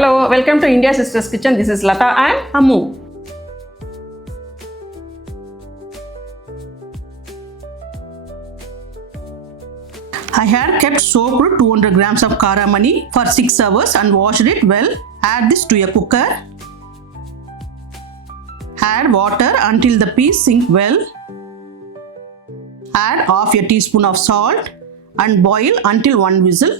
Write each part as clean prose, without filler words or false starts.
Hello, welcome to India Sisters Kitchen. This is Lata and Ammu. I had kept soaked 200 grams of karamani for 6 hours and washed it well. Add this to a cooker. Add water until the peas sink well. Add half a teaspoon of salt and boil until one whistle.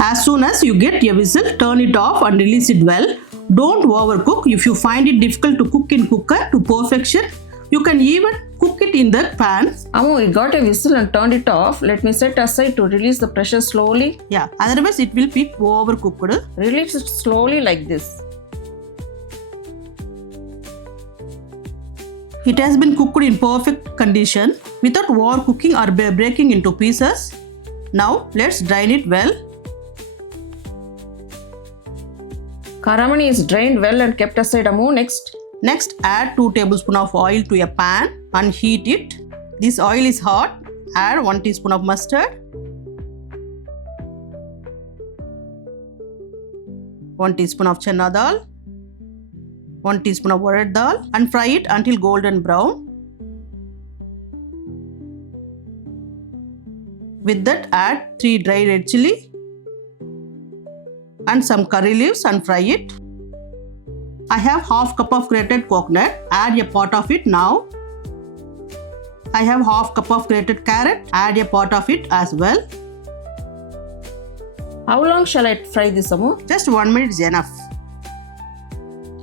As soon as you get a whistle, turn it off and release it well. Don't overcook. If you find it difficult to cook in cooker to perfection, you can even cook it in the pan. Ammu, we got a whistle and turned it off. Let me set aside to release the pressure slowly. Yeah, otherwise it will be overcooked. Release it slowly like this. It has been cooked in perfect condition without overcooking or breaking into pieces. Now let's drain it well. Karamani is drained well and kept aside. Ammu, Next, add 2 tablespoons of oil to a pan and heat it. This oil is hot. Add 1 teaspoon of mustard, 1 teaspoon of chana dal, 1 teaspoon of urad dal and fry it until golden brown. With that, add 3 dry red chilli and some curry leaves and fry it. I have half cup of grated coconut. Add a part of it now. I have half cup of grated carrot. Add a part of it as well. how long shall I fry this, Ammu? Just 1 minute is enough.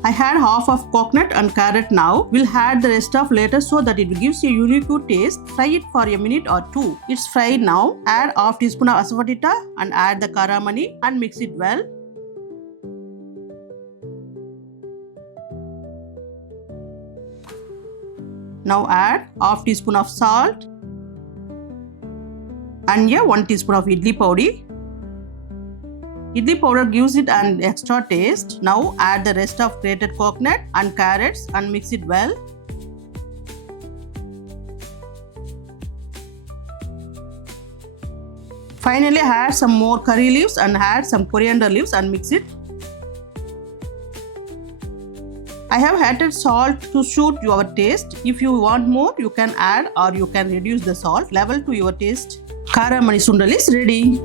I had half of coconut and carrot now. We'll add the rest of later so that it gives a unique taste. Fry it for a minute or 2. It's fried now. Add half teaspoon of asafoetida and add the karamani and mix it well. Now add half teaspoon of salt and 1 teaspoon of idli powder. Idli powder gives it an extra taste. Now add the rest of grated coconut and carrots and mix it well. Finally add some more curry leaves and add some coriander leaves and mix it. I have added salt to suit your taste. If you want more, you can add or you can reduce the salt level to your taste. Karamani Sundal is ready.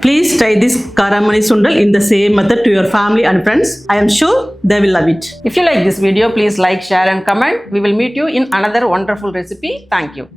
Please try this Karamani Sundal in the same method to your family and friends. I am sure they will love it. If you like this video, please like, share and comment. We will meet you in another wonderful recipe. Thank you.